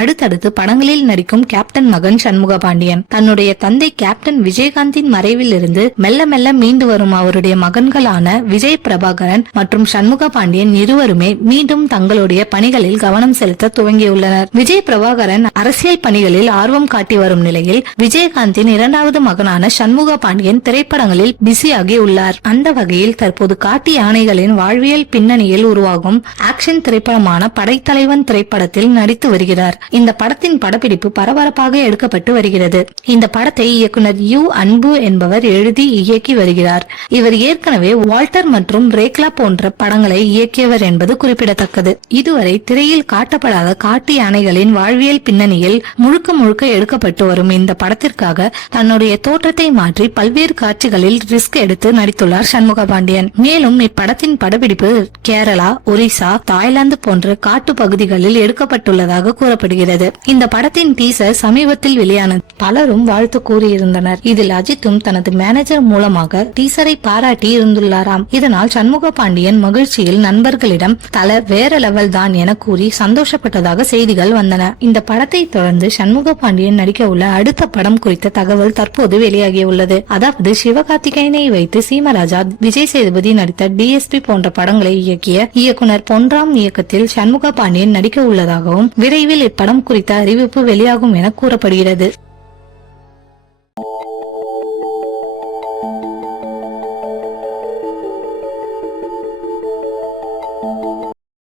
அடுத்தடுத்து படங்களில் நடிக்கும் கேப்டன் மகன் சண்முக பாண்டியன். தன்னுடைய தந்தை கேப்டன் விஜயகாந்தின் மறைவில் இருந்து மெல்ல மெல்ல மீண்டு வரும் அவருடைய மகன்களான விஜய் பிரபாகரன் மற்றும் சண்முக பாண்டியன் இருவருமே மீண்டும் தங்களுடைய பணிகளில் கவனம் செலுத்த துவங்கியுள்ளனர். விஜய் பிரபாகரன் அரசியல் பணிகளில் ஆர்வம் காட்டி வரும் நிலையில் விஜயகாந்தின் இரண்டாவது மகனான சண்முக பாண்டியன் திரைப்படங்களில் பிஸியாகி உள்ளார். அந்த வகையில் தற்போது காட்டு யானைகளின் வாழ்வியல் பின்னணியில் உருவாகும் ஆக்ஷன் திரைப்படமான படைத்தலைவன் திரைப்படத்தில் நடித்து வருகிறார். இந்த படத்தின் படப்பிடிப்பு பரபரப்பாக எடுக்கப்பட்டு வருகிறது. இந்த படத்தை இயக்குனர் யு அன்பு என்பவர் எழுதி இயக்கி வருகிறார். இவர் ஏற்கனவே வால்டர் மற்றும் ரேக்லா போன்ற படங்களை இயக்கியவர் என்பது குறிப்பிடத்தக்கது. இதுவரை திரையில் காட்டப்படாத காட்டு யானைகளின் வாழ்வியல் பின்னணியில் முழுக்க முழுக்க எடுக்கப்பட்டு வரும் இந்த படத்திற்காக தன்னுடைய தோற்றத்தை மாற்றி பல்வேறு காட்சிகளில் ரிஸ்க் எடுத்து நடித்துள்ளார் சண்முக பாண்டியன். மேலும் இப்படத்தின் படப்பிடிப்பு கேரளா, ஒரிசா, தாய்லாந்து போன்ற காட்டு பகுதிகளில் எடுக்கப்பட்டுள்ளதாக கூறப்படுகிறது. இந்த படத்தின் டீசர் சமீபத்தில் வெளியானது. பலரும் வாழ்த்து கூறியிருந்தனர். இதில் அஜித்தும் தனது மேனேஜர் மூலமாக டீசரை பாராட்டி இருந்துள்ளாராம். இதனால் சண்முக பாண்டியன் மகிழ்ச்சியில் நண்பர்களிடம் தல வேற லெவல் தான் என கூறி சந்தோஷப்பட்டதாக செய்திகள் வந்தன. இந்த படத்தை தொடர்ந்து சண்முக பாண்டியன் நடிக்க உள்ள அடுத்த படம் குறித்த தகவல் தற்போது வெளியாகியுள்ளது. அதாவது சிவகார்த்திகேயனை வைத்து சீமராஜா, விஜய் சேதுபதி நடித்த டிஎஸ்பி போன்ற படங்களை இயக்கிய இயக்குனர் பொன்ராம் இயக்கத்தில் சண்முக பாண்டியன் நடிக்க உள்ளதாகவும் விரைவில் இப்படம் குறித்த அறிவிப்பு வெளியாகும் என கூறப்படுகிறது.